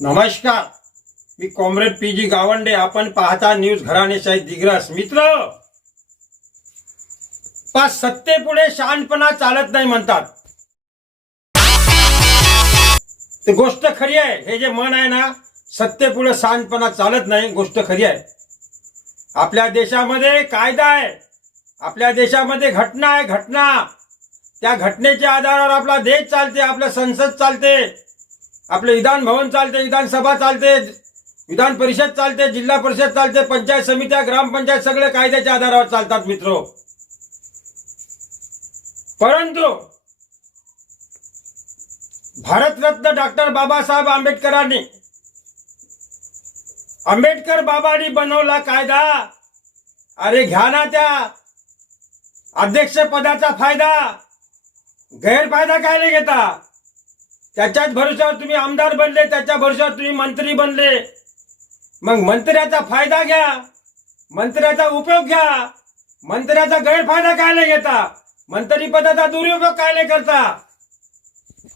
नमस्कार, मी comrade PG Gawande. आपण पाहता न्यूज घराणेशाही दिग्रस. मित्र, सत्तेपुढे शहाणपणा चालत नाही म्हणतात. ते गोष्ट खरी आहे. हे जे मन आहे ना, सत्तेपुढे शहाणपणा चालत नाही, गोष्ट खरी आहे. आपल्या देशामध्ये कायदा आहे, आपल्या देशामध्ये घटना आहे. घटना, त्या घटनेच्या आधारावर आपला देश चालते, आपलं संसद चालते, आपले विधान भवन चालते, विधानसभा चालते, विधान परिषद चालते, जिल्हा परिषद चालते, पंचायत समित्या, ग्रामपंचायत सगळे कायद्याच्या आधारावर चालतात मित्रो. परंतु भारतरत्न डॉक्टर बाबासाहेब आंबेडकरांनी, आंबेडकर बाबांनी बनवला कायदा. अरे घ्या ना त्या अध्यक्ष पदाचा फायदा, गैरफायदा काय नाही घेता. त्याच्याच भरोश्यावर तुम्ही आमदार बनले, त्याच्या भरोश्यावर तुम्ही मंत्री बनले. मग मंत्र्याचा फायदा घ्या, मंत्र्याचा उपयोग घ्या, मंत्र्याचा गैरफायदा काय नाही घेता, मंत्री पदाचा दुरुपयोग काय नाही करता.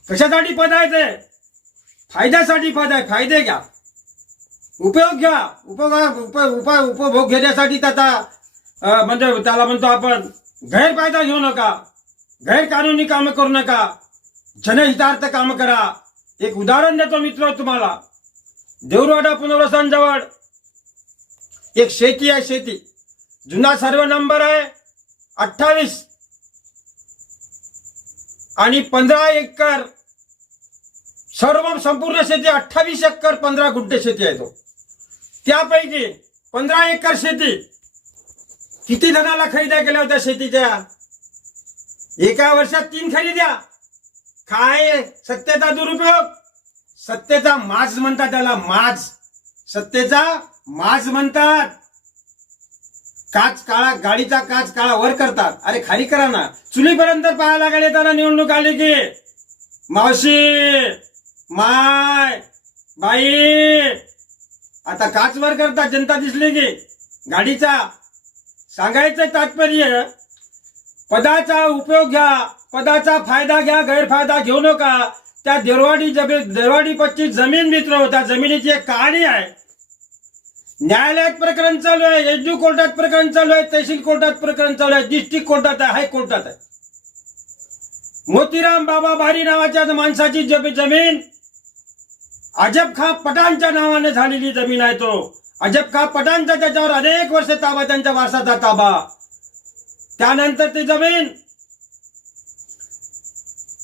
कशासाठी पद आहे ते? फायद्यासाठी पद आहे. फायदे घ्या, उपयोग घ्या. उपभोग घेण्यासाठी त्याचा म्हणजे त्याला म्हणतो आपण गैरफायदा घेऊ नका, गैरकानूनी काम करू नका, जनहितार्थ काम करा. एक उदाहरण देतो मित्र तुम्हाला. देऊरवाडा पुनर्वसन जवळ एक शेती आहे. शेती जुना सर्व नंबर आहे 28 आणि 15 एकर सर्व संपूर्ण शेती 28 एकर 15 गुंठे शेती आहे. तो त्यापैकी 15 एकर शेती किती जणाला खरेदी केल्या होत्या शेतीच्या? एका वर्षात 3 खरेद्या. काय सत्तेचा दुरुपयोग, सत्तेचा माज म्हणतात त्याला. माज, सत्तेचा माज म्हणतात. काच काळा, गाडीचा काच काळा वर करतात. अरे खाली करा ना. चुलीपर्यंत पाहायला गेले त्याला निवडणूक आली की मावशी, माय, बाई, आता काच वर करतात जनता दिसली की गाडीचा. सांगायचं तात्पर्य, पदाचा उपयोग घ्या, पदाचा फायदा घ्या, गैरफायदा घेऊ नका. त्या देरवाडी पच्ची जमीन मित्र, त्या जमिनीची एक कहाणी आहे. न्यायालयात प्रकरण चालू आहे, एसडी कोर्टात प्रकरण चालू आहे, तहसील कोर्टात प्रकरण चालू आहे, डिस्ट्रिक्ट कोर्टात आहे, हायकोर्टात आहे. मोतीराम बाबा बारी नावाच्या माणसाची जमीन अजब खां पठाणच्या नावाने झालेली जमीन आहे. तो अजब खां पठाणचा त्याच्यावर अनेक वर्ष ताबा, त्यांच्या वारसाचा ताबा. त्यानंतर ती जमीन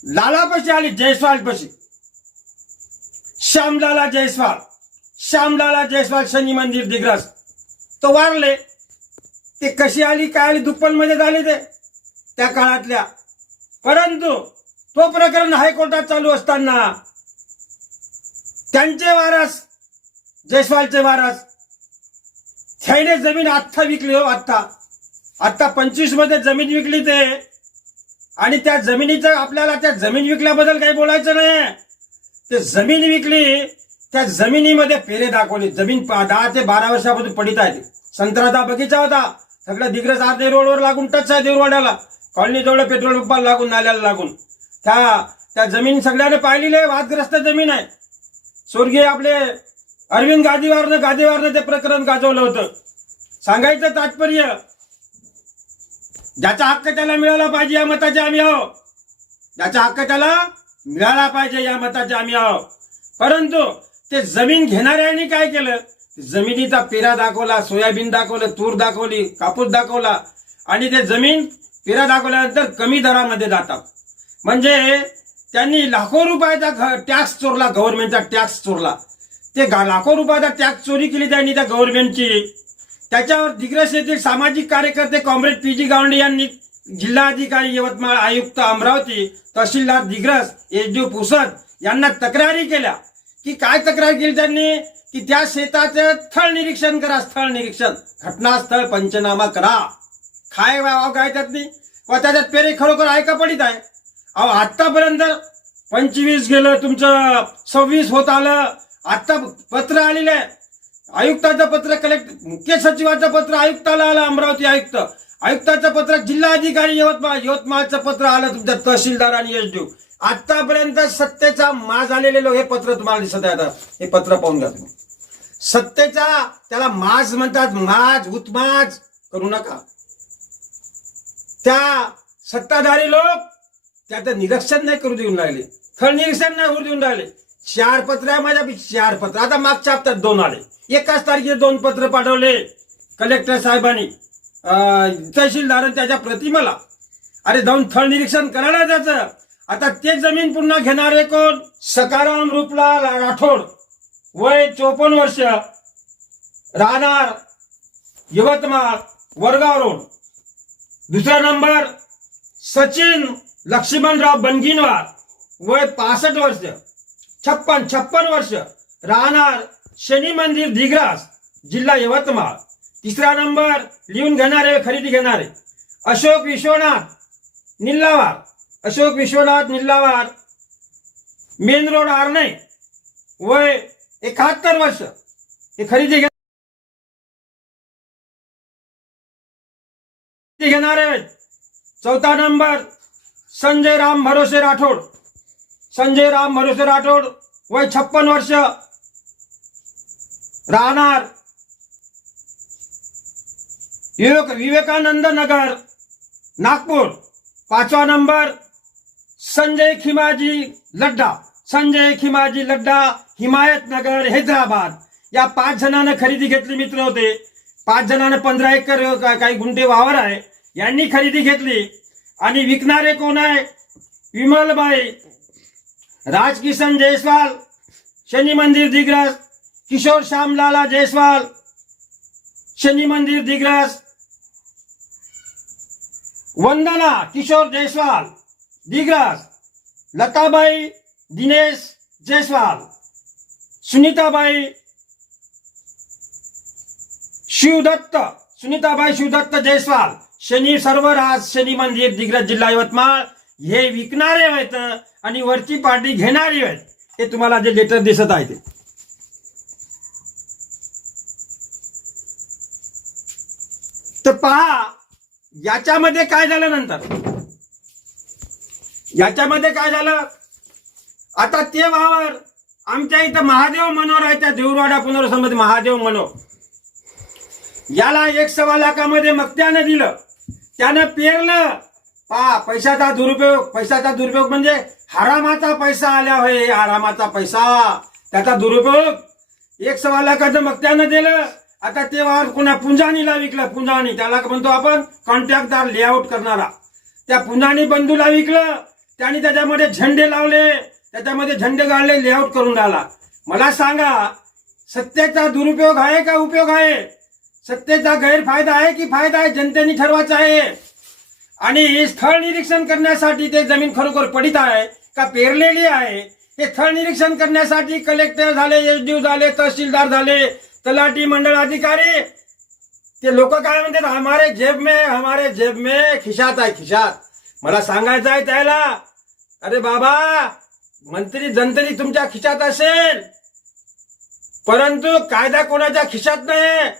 लालापाशी आली, जयस्वाल पाशी. श्यामलाला जयस्वाल शनी मंदिर दिग्रस. तो वारले. ते कशी आली, काय आली, दुप्पल मध्ये झाले ते त्या काळातल्या. परंतु तो प्रकरण हायकोर्टात चालू असताना त्यांचे वारस, जयस्वालचे वारस, त्याने जमीन आत्ता विकली. हो, आत्ता 25 मध्ये जमीन विकली ते. आणि त्या जमिनीचं आपल्याला, त्या जमीन विकल्याबद्दल काही बोलायचं नाही. ते जमीन विकली, त्या जमिनीमध्ये पेरे दाखवले. जमीन 10 ते 12 वर्षापासून पडित आहे. संत्र्याचा बगीचा होता. सगळं दिग्रस आर्धे रोडवर लागून टच आहे. देऊरवाड्याला कॉलनी जवळ पेट्रोल पंपाला लागून, नाल्याला लागून त्या जमीन सगळ्याने पाहिलेली आहे. वादग्रस्त जमीन आहे. स्वर्गीय आपले अरविंद गादीवारनं ते प्रकरण गाजवलं होतं. सांगायचं तात्पर्य, ज्याचा हक्क त्याला मिळाला पाहिजे या मताचे आम्ही आहो. ज्याचा हक्क त्याला मिळाला पाहिजे या मताचे आम्ही आहो. परंतु ते जमीन घेणाऱ्यांनी काय केलं? जमिनीचा पेरा दाखवला, सोयाबीन दाखवलं, तूर दाखवली, कापूस दाखवला. आणि ते जमीन पेरा दाखवल्यानंतर कमी दरामध्ये जातात. म्हणजे त्यांनी लाखो रुपयाचा टॅक्स चोरला, गव्हर्नमेंटचा टॅक्स चोरला. ते लाखो रुपयाचा टॅक्स चोरी केली त्यांनी त्या गव्हर्नमेंटची. त्याच्यावर दिग्रस येथील सामाजिक कार्यकर्ते कॉम्रेड पीजी गावंडे यांनी जिल्हाधिकारी यवतमाळ, आयुक्त अमरावती, तहसीलदार दिग्रस, एसडीओ पुसद यांना तक्रारी केल्या. की काय तक्रार केली त्यांनी? की त्या शेताचं स्थळ निरीक्षण करा. स्थळ निरीक्षण, घटनास्थळ पंचनामा करा. काय त्यात नाही व त्याच्यात पेरे खरोखर आहे का पडित आहे? अहो, आतापर्यंत 25 गेलं, तुमचं 26 होत आलं. आता पत्र आलेलं आहे, आयुक्ताचं पत्र, मुख्य सचिवाचं पत्र आयुक्ताला आलं, अमरावती आयुक्ताचं पत्र जिल्हाधिकारी यवतमाळचं पत्र आलं तुमच्या तहसीलदार आणि एसडीओ. आतापर्यंत सत्तेचा माज आलेले लोक, हे पत्र तुम्हाला दिसत आहे आता, हे पत्र पाहून घ्या तुम्ही. सत्तेचा त्याला माज म्हणतात, माज उत्माज करू नका. त्या सत्ताधारी लोक त्याचं निरीक्षण नाही करू देऊन राहिले, स्थळ निरीक्षण नाही करू देऊन राहिले. 4 पत्र आहे माझ्या, 4 पत्र. आता मागच्या हप्त्यात 2 आले, एकाच तारखेला 2 पत्र पाठवले कलेक्टर साहेबांनी, तहसीलदार त्याच्या प्रति मला. अरे जाऊन स्थळ निरीक्षण करा ना त्याचं. आता ते जमीन पुन्हा घेणारे कोण? सकाराम रूपलाल राठोड, वय 54 वर्ष, राहणार यवतमाळ वरगाव रोड. दुसरा नंबर सचिन लक्ष्मणराव बनगिनवार, वय 65 वर्ष, 56 वर्ष, राहणार शनी मंदिर दिग्रास, जिल्हा यवतमाळ. तिसरा नंबर लिहून घेणारे, खरेदी घेणारे अशोक विश्वनाथ निल्लावार, अशोक विश्वनाथ निल्लावार, मेन रोड आर्णे, वय 71 वर्ष, हे खरेदी घेणारे. चौथा नंबर संजय राम भरोसे राठोड, संजय राम भरोसे राठोड, वय 56 वर्ष, राहणार विवेकानंद नगर नागपूर. पाचवा नंबर संजय खिमाजी लड्डा, संजय खिमाजी लड्डा, हिमायत नगर हैदराबाद. या 5 जणांना खरेदी घेतली मित्र होते. 5 जणांना 15 एकर काही गुंठे वावर आहे, यांनी खरेदी घेतली. आणि विकणारे कोण आहे? विमलबाई राजकिशन जयस्वाल, शनी मंदिर दिग्रस, किशोर श्यामलाला जयस्वाल, शनी मंदिर दिग्रस, वंदना किशोर जयस्वाल दिग्रस, लताबाई दिनेश जयस्वाल, सुनीताबाई शिवदत्त जयस्वाल, शनी सर्वराज, शनी मंदिर दिग्रस, जिल्हा यवतमाळ. हे विकणारे आहेत आणि वरची पार्टी घेणारी आहेत. हे तुम्हाला जे लेटर दिसत आहे ते. तर पहा याच्यामध्ये काय झालं. नंतर याच्यामध्ये काय झालं, आता ते वावर आमच्या इथं महादेव मनोर आहे, त्या देऊरवाडा पुनर्वसनमध्ये महादेव मनोर, याला 1.25 लाखामध्ये मक्त्यानं दिलं. त्यानं पेरलं. पहा पैशाचा दुरुपयोग म्हणजे हरामाचा पैसा आल्या होय, हरामाचा पैसा, त्याचा दुरुपयोग. 1.25 लाखाचं मक्त्यानं दिलं. आता ते वावर पुन्हा पुंजानीला विकलं. पुंजानी त्याला म्हणतो आपण कॉन्ट्रॅक्टदार, लेआउट करणारा. त्या पुंजानी बंधूला विकलं. त्यांनी त्याच्यामध्ये झेंडे लावले, त्याच्यामध्ये झेंडे गाळले, लेआउट करून राहिला. मला सांगा सत्तेचा दुरुपयोग आहे का उपयोग आहे? सत्तेचा गैरफायदा आहे की फायदा आहे? जनतेने ठरवायचं आहे. आणि स्थळ निरीक्षण करण्यासाठी ते जमीन खरोखर पडित आहे का पेरलेली आहे, हे स्थळ निरीक्षण करण्यासाठी कलेक्टर झाले, एसडीओ झाले, तहसीलदार झाले, तलाठी मंडळ अधिकारी, ते लोक काय म्हणतात, हमारे जेब में खिशात आहे, खिशात. मला सांगायचं आहे त्याला, अरे बाबा मंत्री जनतेने तुमच्या खिशात असेल, परंतु कायदा कोणाच्या खिशात नाही.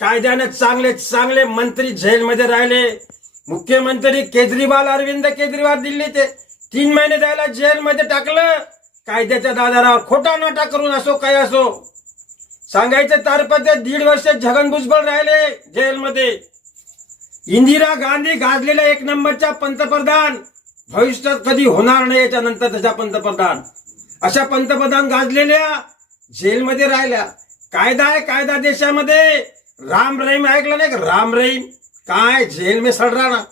कायद्याने चांगले चांगले मंत्री जेलमध्ये राहिले. मुख्यमंत्री केजरीवाल, अरविंद केजरीवाल दिल्लीत 3 महिने त्याला जेलमध्ये टाकलं. कायद्याच्या दादारावर खोटा नाटा करून असो काय असो. सांगायचं तारपत्य 1.5 वर्ष छगन भुजबळ राहिले जेलमध्ये. इंदिरा गांधी गाजलेल्या 1 नंबरच्या पंतप्रधान, भविष्यात कधी होणार नाही याच्यानंतर त्याच्या पंतप्रधान, अशा पंतप्रधान गाजलेल्या जेलमध्ये राहिल्या. कायदा आहे, कायदा देशामध्ये. राम रहीम ऐकलं नाही का? राम रहीम काय जेल में सड रहा ना.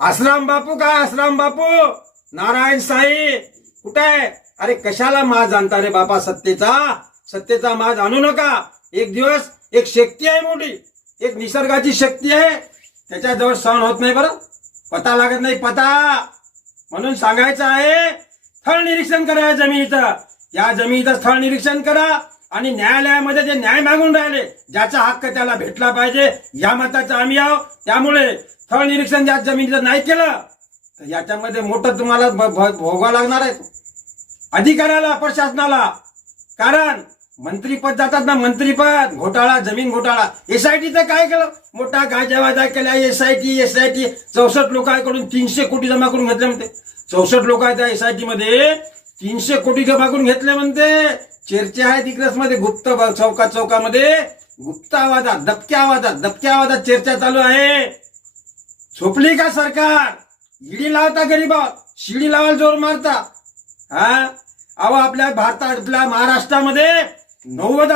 आसराम बापू काय? आसराम बापू, नारायण साई कुठे आहे? अरे कशाला माज आणता रे बापा? सत्तेचा माज आणू नका. एक दिवस एक शक्ती आहे मोठी, एक निसर्गाची शक्ती आहे, त्याच्याजवळ सहन होत नाही. बरं पता लागत नाही पता. म्हणून सांगायचं आहे स्थळ निरीक्षण करा जमिनीचं. या जमिनीचं स्थळ निरीक्षण करा आणि न्यायालयामध्ये जे न्याय मागून राहिले, ज्याचा हक्क त्याला भेटला पाहिजे, या मताचा आम्ही आहोत. त्यामुळे स्थळ निरीक्षण ज्या जमिनीचं नाही केलं तर याच्यामध्ये मोठं तुम्हाला भोगावं लागणार आहे अधिकाऱ्याला, प्रशासनाला. कारण मंत्रीपद जातात ना, मंत्रीपद घोटाळा, जमीन घोटाळा. एसआयटीचं काय केलं? मोठा गाजावाजा केला. एसआयटी 64 लोकांकडून 300 कोटी जमा करून घेतले म्हणते. 64 लोक आहेत त्या एसआयटी मध्ये, 300 कोटी जमा करून घेतले म्हणते. चर्चा आहे तिकडेच मध्ये गुप्त चौकामध्ये गुप्त आवाजात, दबक्या आवाजात चर्चा चालू आहे. झोपली का सरकार? ईडी लावता गरीबावर, शिडी लावायला जोर मारता. हा अहो, आपल्या आपल्या महाराष्ट्रामध्ये 90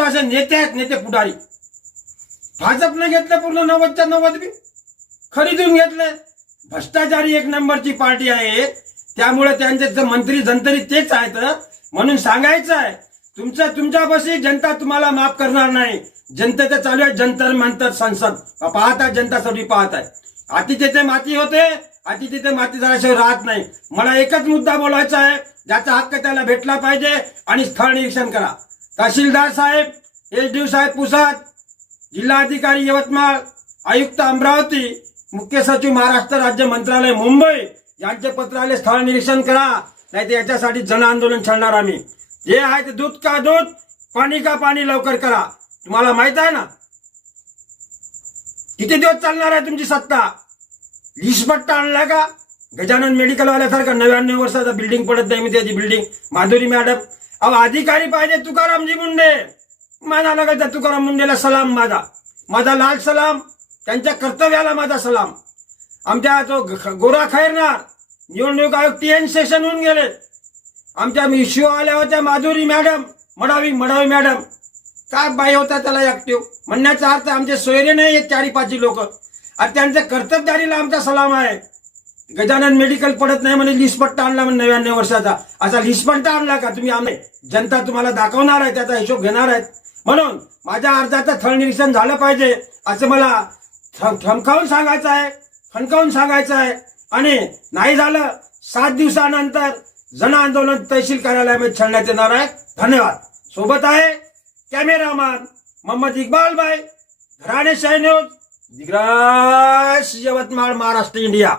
असे नेते आहेत, नेते पुढारी. भाजपने घेतले पूर्ण 90च्या 90 बी खरीदून घेतले. भ्रष्टाचारी एक नंबरची पार्टी आहे. त्यामुळे त्यांचे मंत्री जंतरी तेच आहेत. म्हणून सांगायचं आहे, तुमच्यापाशी जनता तुम्हाला माफ करणार नाही. जनतेचं चालू आहे जंतर मंतर संसद. पाहता जनता सगळी पाहत आहे. आती तिथे माती होते, आती तिथे माती झाल्याशिवाय राहत नाही. मला एकच मुद्दा बोलायचा आहे, ज्याचा हक्क त्याला भेटला पाहिजे. आणि स्थळ निरीक्षण करा. तहसीलदार साहेब, एसडीओ साहेब पुसाद, जिल्हाधिकारी यवतमाळ, आयुक्त अमरावती, मुख्य सचिव महाराष्ट्र राज्य मंत्रालय मुंबई यांचे पत्र आले, स्थळ निरीक्षण करा. नाही तर याच्यासाठी जन आंदोलन छळणार आम्ही. जे आहे ते दूध का दूध, पाणी का पाणी लवकर करा. तुम्हाला माहित आहे ना किती दिवस चालणार आहे तुमची सत्ता? लिस्टपट्टा आणला का? गजानन मेडिकल वाल्यासारखा 99 वर्षाचा बिल्डिंग पडत नाही मी त्याची बिल्डिंग. माधुरी मॅडम, अहो अधिकारी पाहिजे तुकारामजी मुंडे. माझा लगायचा तुकाराम मुंडेला सलाम, माझा लाल सलाम. त्यांच्या कर्तव्याला माझा सलाम. आमच्या तो गोरा खैरनार निवडणूक आयोग TN सेशन होऊन गेले. आमच्या इश्यू आल्या होत्या माधुरी मॅडम, मडावी मॅडम. काय बाई होता त्याला ऍक्टिव्ह. म्हणण्याचा अर्थ आमचे सोयरे नाही 4-5 लोक. आणि त्यांच्या कर्तबदारीला आमचा सलाम आहे. गजानन मेडिकल पडत नाही म्हणे लिस्टपट्टा आणला म्हणे 99 वर्षाचा. असा लिस्टपट्टा आणला का तुम्ही? आम्ही जनता तुम्हाला दाखवणार आहे, त्याचा हिशोब घेणार आहेत. म्हणून माझ्या अर्जाचं स्थळ निरीक्षण झालं पाहिजे असं मला ठमकावून सांगायचं आहे, खणकावून सांगायचं आहे. आणि नाही झालं 7 दिवसानंतर जन आंदोलन तहसील कार्यालयामध्ये छळण्यात येणार आहे. धन्यवाद. सोबत आहे कॅमेरामॅन मोहम्मद इक्बाल भाई, घराणे शाही न्यूज, दिग्रास, यवतमाळ, महाराष्ट्र, इंडिया.